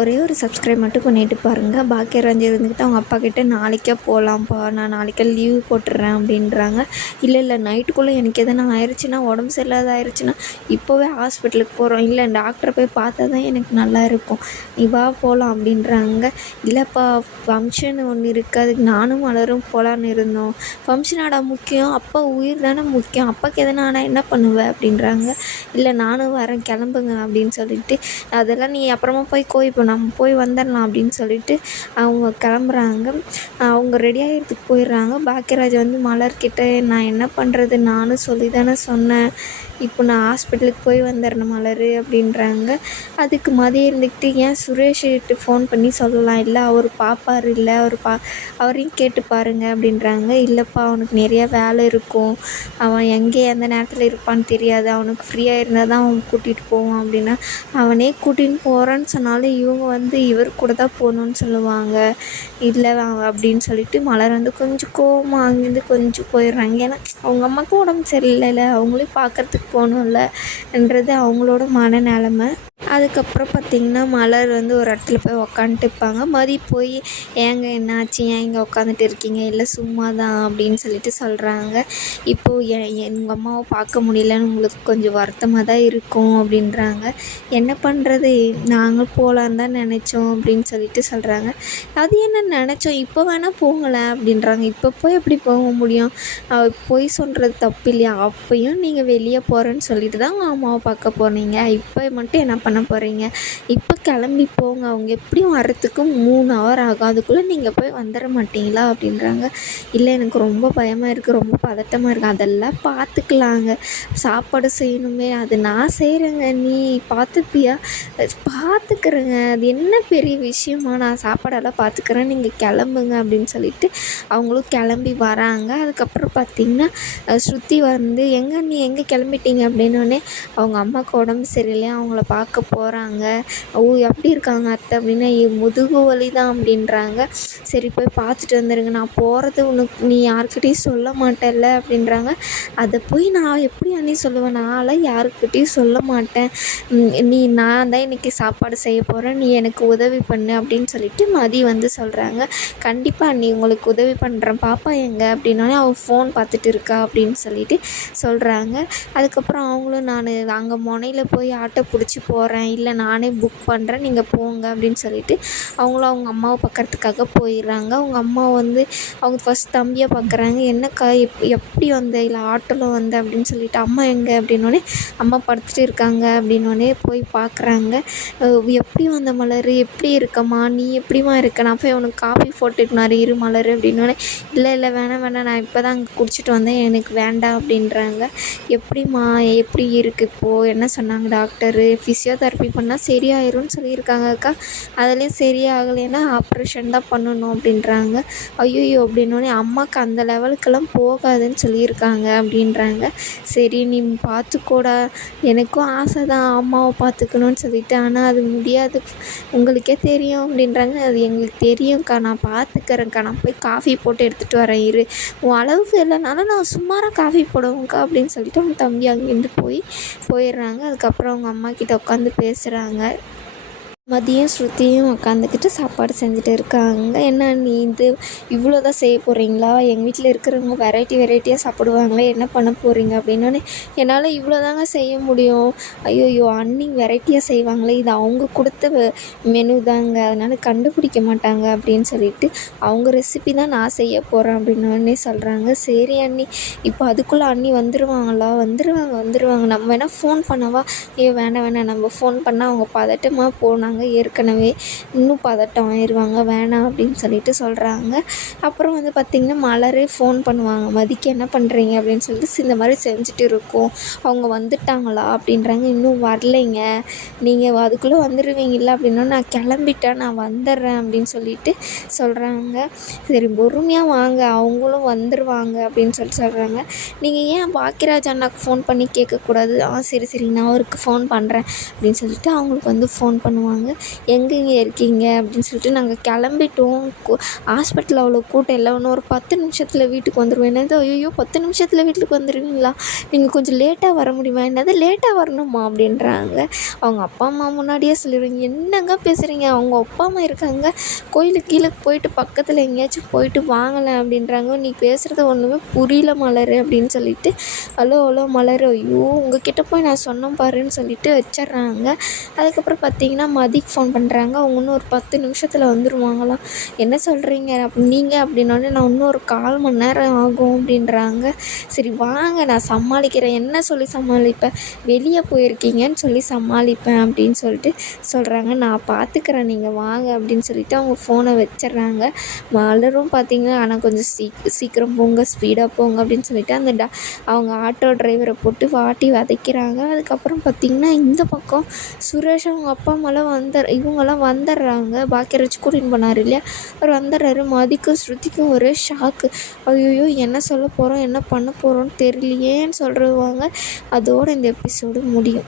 ஒரே ஒரு சப்ஸ்கிரைப் மட்டும் பண்ணிட்டு பாருங்கள். பாக்கியராஜ் இருந்துக்கிட்டு அவங்க அப்பா கிட்ட நாளைக்கே போகலாம்ப்பா, நான் நாளைக்கே லீவ் போட்டுடுறேன் அப்படின்றாங்க. இல்லை நைட்டுக்குள்ளே எனக்கு எதனா ஆயிடுச்சுன்னா, உடம்பு சரியில்லாத ஆயிடுச்சுன்னா இப்போவே ஹாஸ்பிட்டலுக்கு போகிறோம், இல்லை டாக்டரை போய் பார்த்தா தான் எனக்கு நல்லா இருக்கும், நீ வா போகலாம் அப்படின்றாங்க. இல்லைப்பா ஃபங்க்ஷன் ஒன்று இருக்குது, அதுக்கு நானும் மலரும் போகலான்னு இருந்தோம். ஃபங்க்ஷனாடா முக்கியம், அப்பா உயிர் தானே முக்கியம், அப்பாவுக்கு எதனா ஆனால் என்ன பண்ணுவேன் அப்படின்றாங்க. இல்லை நானும் வரேன் கிளம்புங்க அப்படின்னு சொல்லிட்டு, அதெல்லாம் நீ அப்புறமா போய் இப்போ நம்ம போய் வந்துடலாம் அப்படின்னு சொல்லிட்டு அவங்க கிளம்புறாங்க. அவங்க ரெடி ஆகிறதுக்கு போயிடுறாங்க. பாக்கியராஜ் வந்து மலர்கிட்ட நான் என்ன பண்ணுறது, நானும் சொல்லி தானே சொன்னேன், இப்போ நான் ஹாஸ்பிட்டலுக்கு போய் வந்துடுறேன் மலர் அப்படின்றாங்க. அதுக்கு மதியம் இருந்துக்கிட்டு ஏன் சுரேஷ்கிட்ட ஃபோன் பண்ணி சொல்லலாம், இல்லை அவர் பார்ப்பார், இல்லை அவரையும் கேட்டு பாருங்க அப்படின்றாங்க. இல்லைப்பா அவனுக்கு நிறைய வேலை இருக்கும், அவன் எங்கே எந்த நேரத்தில் இருப்பான்னு தெரியாது, அவனுக்கு ஃப்ரீயாக இருந்தால் தான் அவன் கூட்டிகிட்டு போவான் அப்படின்னா, அவனே கூட்டின்னு போகிறான்னு சொன்னாலும் இவங்க வந்து இவர் கூட தான் போகணுன்னு சொல்லுவாங்க, இல்லை அப்படின்னு சொல்லிட்டு மலர் வந்து கொஞ்சம் கோவமாக அங்கேருந்து கொஞ்சம் போயிடுறாங்க. ஏன்னா அவங்க அம்மாவுக்கு உடம்பு சரியில்லைல்ல, அவங்களையும் பார்க்குறதுக்கு போகணும்லன்றது அவங்களோட மனநிலமை. அதுக்கப்புறம் பார்த்திங்கன்னா மலர் வந்து ஒரு இடத்துல போய் உக்காந்துட்டுப்பாங்க. போய் ஏங்க என்னாச்சு, ஏன் இங்கே உட்காந்துட்டு இருக்கீங்க, இல்லை சும்மா தான் அப்படின்னு சொல்லிட்டு சொல்கிறாங்க. இப்போது எங்கள் அம்மாவை பார்க்க முடியலன்னு உங்களுக்கு கொஞ்சம் வருத்தமாக தான் இருக்கும் அப்படின்றாங்க. என்ன பண்ணுறது, நாங்கள் போகலான்னு தான் நினச்சோம் அப்படின்னு சொல்லிட்டு சொல்கிறாங்க. அது என்ன நினச்சோம், இப்போ வேணால் போங்களேன் அப்படின்றாங்க. இப்போ போய் எப்படி போக முடியும், போய் சொல்கிறது தப்பு இல்லையா, அப்போயும் நீங்கள் வெளியே போகிறேன்னு சொல்லிட்டு தான் உங்கள் அம்மாவை பார்க்க போனீங்க, இப்போ மட்டும் என்ன பண்ண போகிறீங்க, இப்போ கிளம்பி போங்க, அவங்க எப்படியும் வரத்துக்கு 3 ஹவர் ஆகும், அதுக்குள்ளே நீங்கள் போய் வந்துட மாட்டீங்களா அப்படின்றாங்க. இல்லை எனக்கு ரொம்ப பயமாக இருக்குது, ரொம்ப பதட்டமாக இருக்குது, அதெல்லாம் பார்த்துக்கலாங்க, சாப்பாடு செய்யணுமே அது நான் செய்கிறேங்க, நீ பார்த்துப்பியா, பார்த்துக்கிறேங்க, அது என்ன பெரிய விஷயமா, நான் சாப்பாடெல்லாம் பார்த்துக்கிறேன், நீங்கள் கிளம்புங்க அப்படின்னு சொல்லிட்டு அவங்களும் கிளம்பி வராங்க. அதுக்கப்புறம் பார்த்திங்கன்னா ஸ்ருதி வந்து நீ எங்கே கிளம்பிட்டீங்க அப்படின்னோடனே அவங்க அம்மாவுக்கு உடம்பு சரியில்லையா, அவங்கள பார்க்க போகிறாங்க. எப்படி இருக்காங்க அத்தை அப்படின்னா, முதுகு வலி தான் அப்படின்றாங்க. சரி போய் பார்த்துட்டு வந்துடுங்க, நான் போகிறது உனக்கு நீ யாருக்கிட்டையும் சொல்ல மாட்டேல்ல அப்படின்றாங்க. அதை போய் நான் எப்படி அண்ணி சொல்லுவேன், நான்லாம் யாருக்கிட்டையும் சொல்ல மாட்டேன், நான் தான் இன்றைக்கி சாப்பாடு செய்ய போகிறேன், நீ எனக்கு உதவி பண்ணு அப்படின்னு சொல்லிட்டு மதி வந்து சொல்கிறாங்க. கண்டிப்பாக அண்ணி உங்களுக்கு உதவி பண்ணுறேன், பாப்பா எங்கே அப்படின்னோடனே அவள் ஃபோன் பார்த்துட்டு இருக்கா அப்படின்னு சொல்லிட்டு சொல்கிறாங்க. அதுக்கப்புறம் அவங்களும் நான் அங்கே முனையில் போய் ஆட்டோ பிடிச்சி போகிறேன், இல்லை நானே புக் பண்ணுறேன், நீங்கள் போங்க அப்படின்னு சொல்லிட்டு அவங்களும் அவங்க அம்மாவை பார்க்குறதுக்காக போயிடுறாங்க. அவங்க அம்மா வந்து அவங்க ஃபஸ்ட் தம்பியை பார்க்குறாங்க. என்னக்கா எப்படி வந்த, இல்லை ஆட்டோவில் வந்த அப்படின்னு சொல்லிட்டு, அம்மா எங்கே அப்படின்னோடனே அம்மா படுத்துட்டு இருக்காங்க அப்படின்னோடனே போய் பார்க்குறாங்க. எப்படி வந்த மலர், எப்படி இருக்கம்மா, நீ எப்படிமா இருக்க, நான் போய் உனக்கு காஃபி போட்டுக்கினாரு இரு மலர் அப்படின்னோடனே, இல்லை வேணாம் நான் இப்போ தான் அங்கே குடிச்சிட்டு வந்தேன், எனக்கு வேண்டாம் அப்படின்றாங்க. எப்படிம்மா எப்படி இருக்குது, இப்போது என்ன சொன்னாங்க டாக்டரு, ஃபிசியோதெரப்பி பண்ணால் சரியாயிரும்னு சொல்லியிருக்காங்க அக்கா, அதுலேயும் சரியாகலைன்னா ஆப்ரேஷன் தான் பண்ணணும் அப்படின்றாங்க. ஐயோ அப்படின்னோடனே அம்மாவுக்கு அந்த லெவலுக்கெல்லாம் போகாதுன்னு சொல்லியிருக்காங்க அப்படின்றாங்க. சரி நீ பார்த்துக்கூடா, எனக்கும் ஆசை தான் அம்மாவை பார்த்துக்கணுன்னு சொல்லிட்டு, ஆனால் அது முடியாது, உங்களுக்கே தெரியும் அப்படின்றாங்க. அது எங்களுக்கு தெரியும்க்கா, நான் பார்த்துக்கிறேன்க்கா, நான் போய் காஃபி போட்டு எடுத்துகிட்டு வரேன் இரு, உன் அளவுக்கு இல்லைனாலும் நான் சுமாராக காஃபி போடுவேங்க்கா அப்படின்னு சொல்லிட்டு அவங்க தம்பி அங்கேருந்து போயிடுறாங்க. அதுக்கப்புறம் அவங்க அம்மா கிட்ட உட்காந்து பேசுகிறாங்க. மதியம் ஸ்ருதியும் உட்காந்துக்கிட்டு சாப்பாடு செஞ்சுட்டு இருக்காங்க. என்ன நீ இவ்வளோ தான் செய்ய போகிறீங்களா, எங்கள் வீட்டில் இருக்கிறவங்க வெரைட்டியாக சாப்பிடுவாங்களே, என்ன பண்ண போகிறீங்க அப்படின்னோடனே, என்னால் இவ்வளோ தாங்க செய்ய முடியும், ஐயோ அண்ணி வெரைட்டியாக செய்வாங்களே, இது அவங்க கொடுத்த மெனு தாங்க, அதனால் கண்டுபிடிக்க மாட்டாங்க அப்படின்னு சொல்லிட்டு அவங்க ரெசிபி தான் நான் செய்ய போகிறேன் அப்படின்னோடனே சொல்கிறாங்க. சரி அண்ணி, இப்போ அதுக்குள்ளே அண்ணி வந்துடுவாங்களா, வந்துடுவாங்க, நம்ம வேணால் ஃபோன் பண்ணவா, வேணாம் நம்ம ஃபோன் பண்ணால் அவங்க பதட்டமாக போனாங்க, ஏற்கனவே இன்னும் பதட்டம் ஆயிடுவாங்க, வேணாம் அப்படின்னு சொல்லிட்டு சொல்கிறாங்க. அப்புறம் வந்து பார்த்திங்கன்னா மலரே ஃபோன் பண்ணுவாங்க, மதிக்கு என்ன பண்ணுறீங்க அப்படின்னு சொல்லிட்டு, இந்த மாதிரி செஞ்சுட்டு இருக்கோம், அவங்க வந்துட்டாங்களா அப்படின்றாங்க. இன்னும் வரலைங்க, நீங்கள் அதுக்குள்ளே வந்துடுவீங்களா அப்படின்னா, நான் கிளம்பிட்டேன், நான் வந்துடுறேன் அப்படின்னு சொல்லிட்டு சொல்கிறாங்க. சரி பொறுமையாக வாங்க, அவங்களும் வந்துடுவாங்க அப்படின்னு சொல்கிறாங்க. நீங்கள் ஏன் பாக்கியராஜ் அண்ணாக்கு ஃபோன் பண்ணி கேட்கக்கூடாது, சரி நான் அவருக்கு ஃபோன் பண்ணுறேன் அப்படின்னு சொல்லிட்டு அவங்களுக்கு வந்து ஃபோன் பண்ணுவாங்க. அப்படின்றாங்க. எங்கேங்க இருக்கீங்க அப்படின்னு சொல்லிட்டு நாங்கள் கிளம்பிட்டோம். ஹாஸ்பிட்டலில் அவ்வளோ கூட்டம் இல்லை, இன்னும் ஒரு 10 நிமிஷத்தில் வீட்டுக்கு வந்துடுவோம். என்னது ஐயோ 10 நிமிஷத்தில் வீட்டுக்கு வந்துடுவீங்களா, நீங்கள் கொஞ்சம் லேட்டாக வர முடியுமா, என்னது லேட்டாக வரணுமா அப்படின்றாங்க. அவங்க அப்பா அம்மா முன்னாடியே சொல்லிடுவீங்க. என்னங்க பேசுகிறீங்க, அவங்க அப்பா அம்மா இருக்காங்க, கோயிலுக்கு கீழே போயிட்டு பக்கத்தில் எங்கேயாச்சும் போயிட்டு வாங்கலாம் அப்படின்றாங்க. நீ பேசுகிறது ஒன்றுமே புரியல மலர் அப்படின்னு சொல்லிட்டு, ஹலோ ஹலோ மலர், ஐயோ உங்ககிட்ட போய் நான் சொன்னேன் பாருன்னு சொல்லிட்டு வச்சிட்றாங்க. அதுக்கப்புறம் பார்த்தீங்கன்னா மதிக்கு ஃபோன் பண்ணுறாங்க. அவங்க இன்னும் ஒரு 10 நிமிஷத்தில் வந்துடுவாங்களாம். என்ன சொல்கிறீங்க நீங்கள் அப்படின்னோடனே, நான் இன்னும் ஒரு 1/4 மணி நேரம் ஆகும் அப்படின்றாங்க. சரி வாங்க நான் சமாளிக்கிறேன், என்ன சொல்லி சமாளிப்பேன், வெளியே போயிருக்கீங்கன்னு சொல்லி சமாளிப்பேன் அப்படின்னு சொல்லிட்டு சொல்கிறாங்க. நான் பார்த்துக்கிறேன் நீங்கள் வாங்க அப்படின்னு சொல்லிட்டு அவங்க ஃபோனை வச்சிட்றாங்க. மலரும் பார்த்திங்கன்னா ஆனால் கொஞ்சம் சீக்கிரம் போங்க, ஸ்பீடாக போங்க அப்படின்னு சொல்லிட்டு அந்த அவங்க ஆட்டோ டிரைவரை போட்டு வாட்டி வதைக்கிறாங்க. அதுக்கப்புறம் பார்த்திங்கன்னா இந்த பக்கம் சுரேஷ் அவங்க அப்பா அம்மாலாம் இவங்கெல்லாம் வந்துடுறாங்க. பாக்கியராஜ் கூட்டின்னு போனார் இல்லையா, அவர் வந்துடுறாரு. மதிக்கும் ஸ்ருதிக்கும் ஒரே ஷாக்கு. ஐயோ என்ன சொல்ல போகிறோம், என்ன பண்ண போகிறோன்னு தெரியலையேன்னு சொல்லிடுவாங்க. அதோடு இந்த எபிசோடு முடியும்.